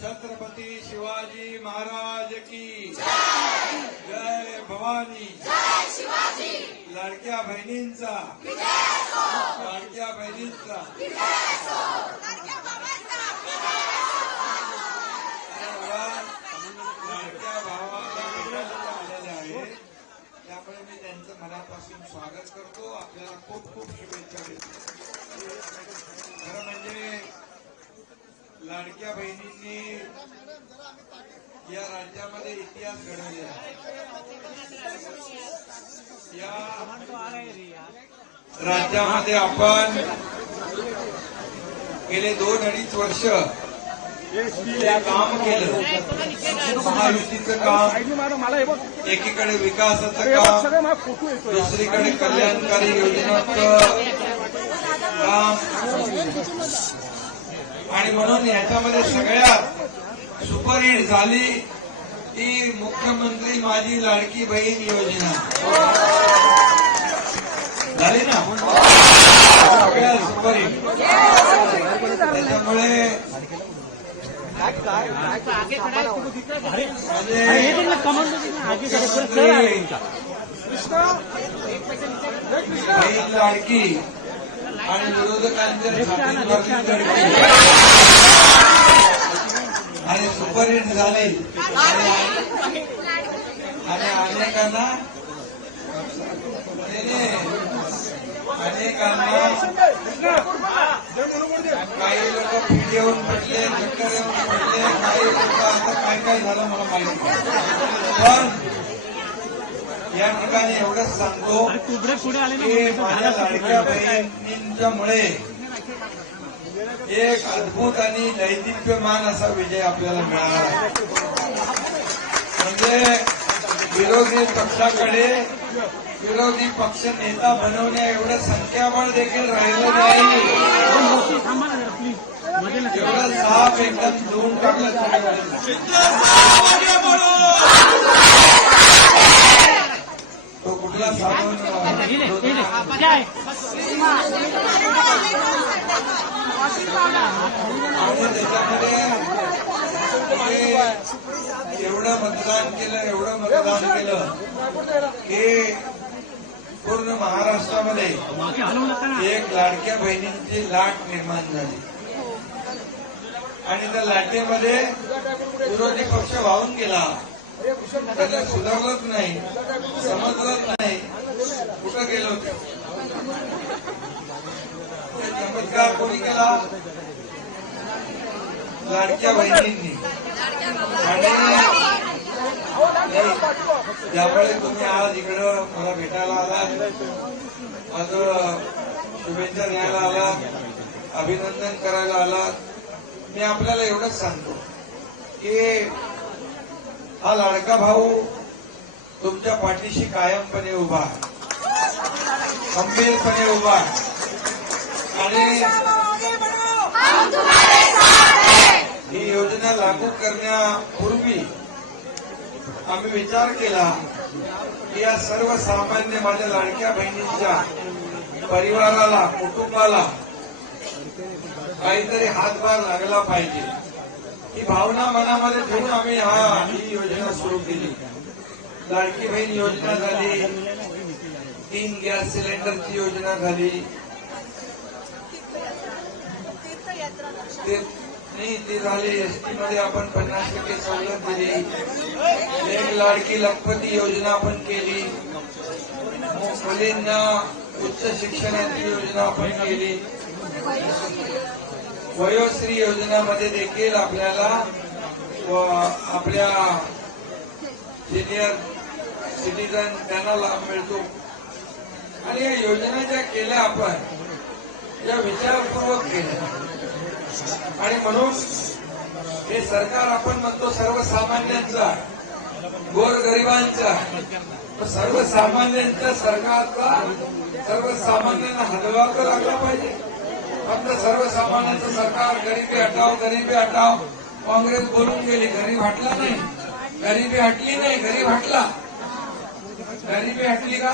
छत्रपती शिवाजी महाराज की। जय भवानी। लाडक्या बहिणींचा। लाडक्या बहिणींचा लाडक्या भावाला भेटायला आलेले आहे त्यामुळे मी त्यांचं मनापासून स्वागत करतो आपल्याला खूप खूप शुभेच्छा देतो खरं म्हणजे लाडक्या बहिणींनी या राज्यामध्ये इतिहास घडवलेला आहे. या राज्यामध्ये आपण गेले दोन अडीच वर्ष काम केलं. महायुतीचं काम एकीकडे विकासाचं काम दुसरीकडे कल्याणकारी योजनांचं काम. आणि म्हणून याच्यामध्ये सगळ्यात सुपरहिट झाली ती मुख्यमंत्री माझी लाडकी बहीण योजना. झाली ना? त्याच्यामुळे बहीण लाडकी आणि विरोधकांच्या आणि सुपरहिट झाली. आणि अनेकांना काही लोक फिट येऊन पडले चक्कर येऊन पडले काही लोक आता काय काय झालं मला माहिती. पण या ठिकाणी एवढंच सांगतो पुढे आले की माझ्या लाडक्या बहिणींच्यामुळे एक अद्भुत आणि दैदिप्यमान असा विजय आपल्याला मिळाला आहे. म्हणजे विरोधी पक्षाकडे विरोधी पक्ष नेता बनवण्या एवढं संख्याबळ देखील राहिलं नाही एवढं साप एकदम धुवून टाकलं त्याच्यामध्ये एवढं मतदान केलं एवढं मतदान केलं की पूर्ण महाराष्ट्रामध्ये एक लाडक्या बहिणींची लाट निर्माण झाली. आणि त्या लाटेमध्ये विरोधी पक्ष वाहून गेला. त्यांना सुधारलंच नाही समजलंच नाही. कुठं गेलो ते चमत्कार कोणी केला? लाडक्या बहिणींनी. आणि ज्यावेळी तुम्ही आज इकडं मला भेटायला आलात माझं शुभेच्छा न्यायला आलात अभिनंदन करायला आलात मी आपल्याला एवढंच सांगतो की हा लाडका भाऊ तुमच्या पाठीशी कायमपणे उभा आहे. खंबीरपणे उभा आहे. आणि ही योजना लागू करण्यापूर्वी आम्ही विचार केला की या सर्वसामान्य माझ्या लाडक्या बहिणींच्या परिवाराला कुटुंबाला काहीतरी हातभार लागला पाहिजे ही भावना मनामध्ये ठेवून आम्ही हा ही योजना सुरू केली. लाडकी बहीण योजना झाली. तीन गॅस सिलेंडरची योजना झाली. नाही ते झाले. एसटी मध्ये आपण पन्नास टक्के सवलत दिली. एक लाडकी लखपती योजना आपण केली. मुलींना उच्च शिक्षणाची योजना आपण केली. वयोश्री योजनेमध्ये देखील आपल्याला आपल्या सिनियर सिटीजन त्यांना लाभ मिळतो. आणि या योजना ज्या केल्या आपण या विचारपूर्वक केल्या. आणि म्हणून हे सरकार आपण म्हणतो सर्वसामान्यांचा गोरगरिबांचा सर्वसामान्यांच्या सरकारचा सर्वसामान्यांना हलवा तर लागला पाहिजे. फक्त सर्वसामान्यांचं सरकार गरिबी हटाव गरिबी हटाव काँग्रेस बोलून गेली गरीब हटला नाही. गरिबी हटली नाही गरीब हटला. गरिबी हटली का?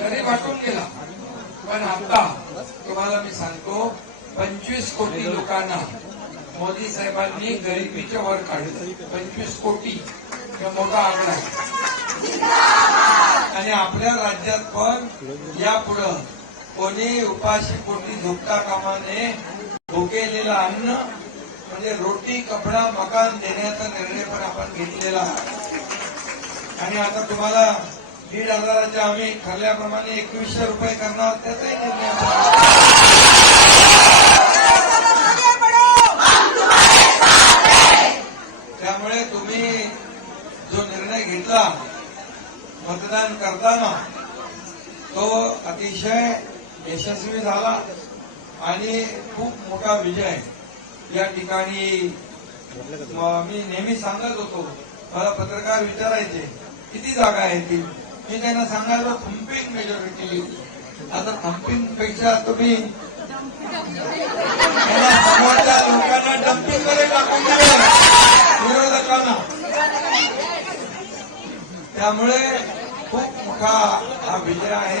गरीब हटून गेला. पण आता तुम्हाला मी सांगतो पंचवीस कोटी लोकांना मोदी साहेबांनी गरिबीच्या वर काढलं. पंचवीस कोटी. हे मोठा आकडा आहे. आणि आपल्या राज्यात पण यापुढं कोणी उपाशी पोटी झोपता कामा नये भुकेलेलं अन्न म्हणजे रोटी कपडा मकान देण्याचा निर्णय पण आपण घेतलेला आणि आता तुम्हाला दीड हजाराच्या आम्ही ठरल्याप्रमाणे एकवीसशे रुपये करणार त्याचाही निर्णय आपण त्यामुळे तुम्ही जो निर्णय घेतला मतदान करताना तो अतिशय यशस्वी झाला आणि खूप मोठा विजय या ठिकाणी. मी नेहमी सांगत होतो मला पत्रकार विचारायचे किती जागा येतील मी त्यांना सांगायचं थम्पिंग मेजॉरिटी आता थम्पिंगपेक्षा तुम्ही त्यांना समोरच्या लोकांना डम्पिंगमध्ये टाकून दिलं. विरोधकांना. त्यामुळे खूप मोठा हा विजय आहे.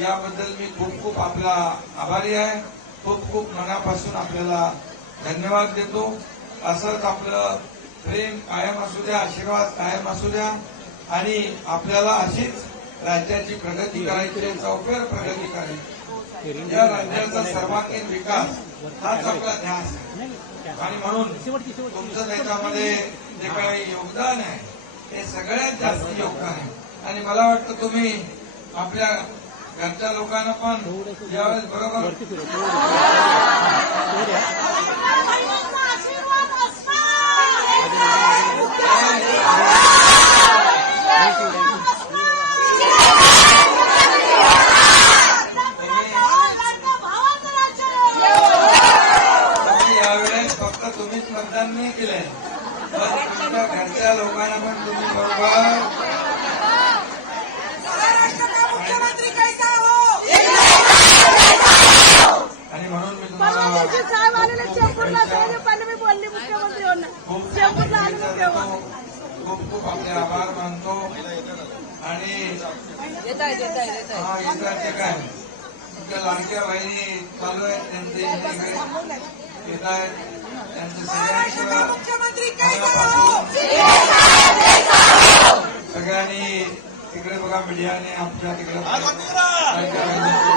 याबद्दल मी खूप खूप आपला आभारी आहे. खूप खूप मनापासून आपल्याला धन्यवाद देतो. असंच आपलं प्रेम कायम असू द्या आशीर्वाद कायम असू द्या. आणि आपल्याला अशीच राज्याची प्रगती करायची चौफेर प्रगती करायची या राज्याचा सर्वांगीण विकास हाच आपला ध्यास आहे. आणि म्हणून तुमचं त्याच्यामध्ये जे काही योगदान आहे ते सगळ्यात जास्त योगदान आहे. आणि मला वाटतं तुम्ही आपल्या घरच्या लोकांना पण यावेळेस बरोबर तुम्ही यावेळेस फक्त तुम्हीच मतदान नाही केलंय पण तुमच्या घरच्या लोकांना पण तुम्ही बरोबर महाराष्ट्र का मुख्यमंत्री कैसा हो आणि म्हणून मी परवा तुम्हाला दिवशी साहेब आलेले चेंबूरला त्याने पहिले मी बोलली मुख्यमंत्र्यांना खूप देतो. खूप खूप आपले आभार मानतो आणि हा येतात ते काय? तुमच्या लाडक्या बहिणी चालू आहेत त्यांचे येत आहेत त्यांचे हो सगळ्यांनी तिकडे बघा मीडियाने आमच्या तिकडे लाडक्या बहिणींचे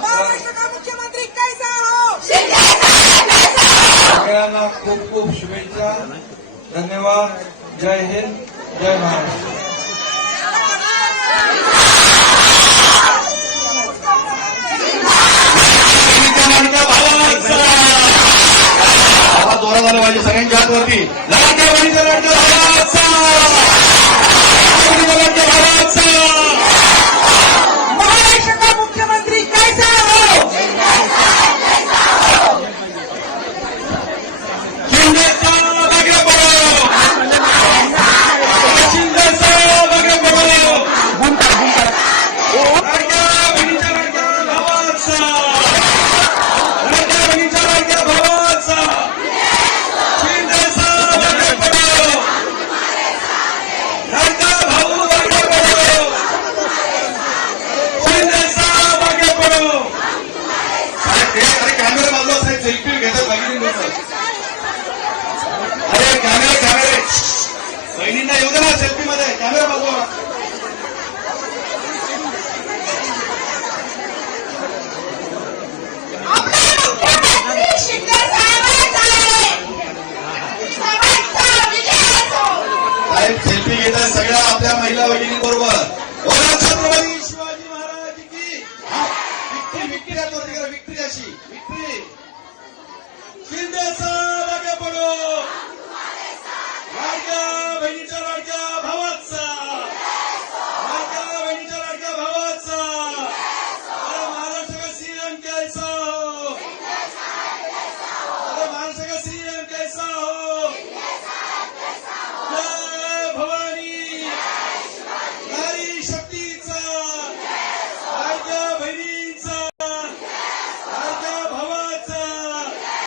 महाराष्ट्र का मुख्यमंत्री कैसा हो सगळ्यांना खूप खूप शुभेच्छा धन्यवाद जय हिंद जय महाराष्ट्र लाडक्या भावाचा आवाज जोरात आला सगळ्यांच्या हातवरती कॅमेरा बाजूला साहेब सेल्फी घेतात सगळ्या आपल्या महिला भगिनी बरोबर